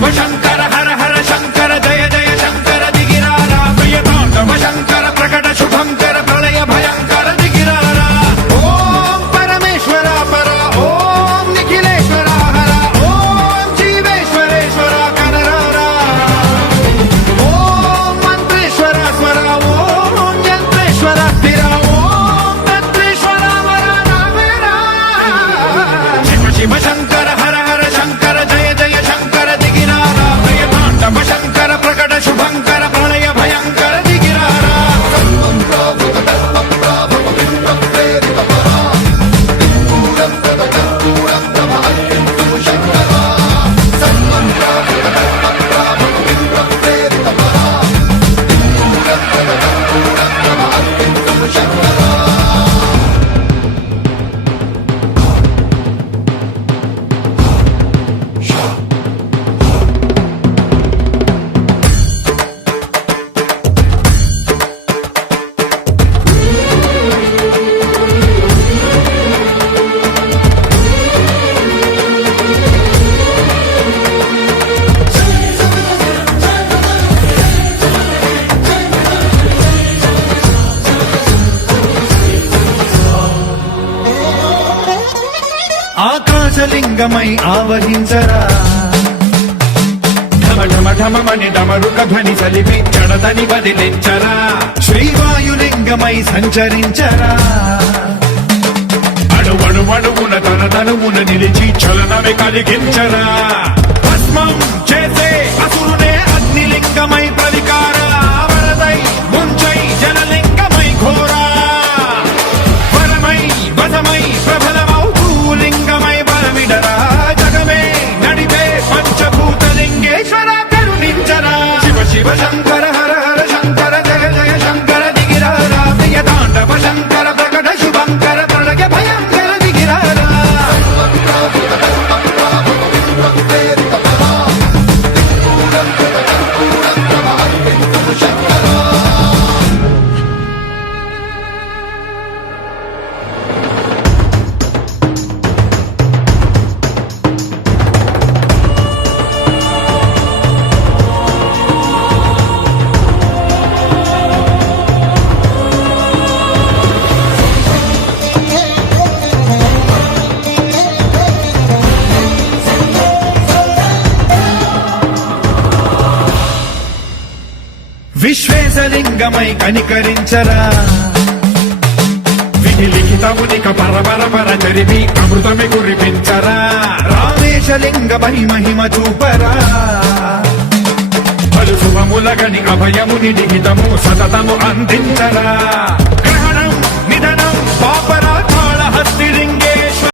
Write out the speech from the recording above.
శివ శంకర హర హర శంకర జయ జయ శంకర దిగిరారా ప్రియతాండవ శంకర ప్రకట శుభంకర ప్రళయ భయంకర దిగిరారా ఓం పరమేశ్వర పర ఓం నిఖిలేశ్వర హర ఓం జీవేశ్వరేశ్వర కనరారా ఓం మంత్రేశ్వర స్వర ఓం యంత్రేశ్వర స్థిర ఓం తంత్రేశ్వర వర నావేరా శివ శివ శంకర హర హర శంకర జయ జయ శంకర దిగిరారా ప్రియతాండవ శంకర ప్రకట శుభంకర ప్రళయ భయంకర దిగిరారా ఆకాశలింగమై ఆవహించరా ఢమ ఢమ ఢమమని డమరుక ధ్వని సలిపి జడదని వదిలించరా శ్రీవాయులింగమై సంచరించరా అణువణువున తన తనువున నిలిచి చలనమే కలిగించరా భస్మం చేసే అసురునే అగ్నిలింగమై ప్రవికార వరదై ముంచై జలలింగమై ఘోరా వరమై వదమై ప్రబలమౌ భూలింగమై బలమిడరా జగమే నడిపే పంచభూతలింగేశ్వర కరుణించరా శివ శివ శంకర హర హర శంకర జయ జయ శంకర దిగిరారా ప్రియతాండవ శంకర ప్రకట శుభంకర ప్రళయ భయంకర దిగిరారా విశ్వేశలింగమై కనికరించరా విధి లిఖితమునిక పరపర పర చరివి అమృతమి కురిపించరా రామేశలింగమై మహిమ చూపరా పలు శుభములగని అభయముని లిఖితము సతతము అందించరా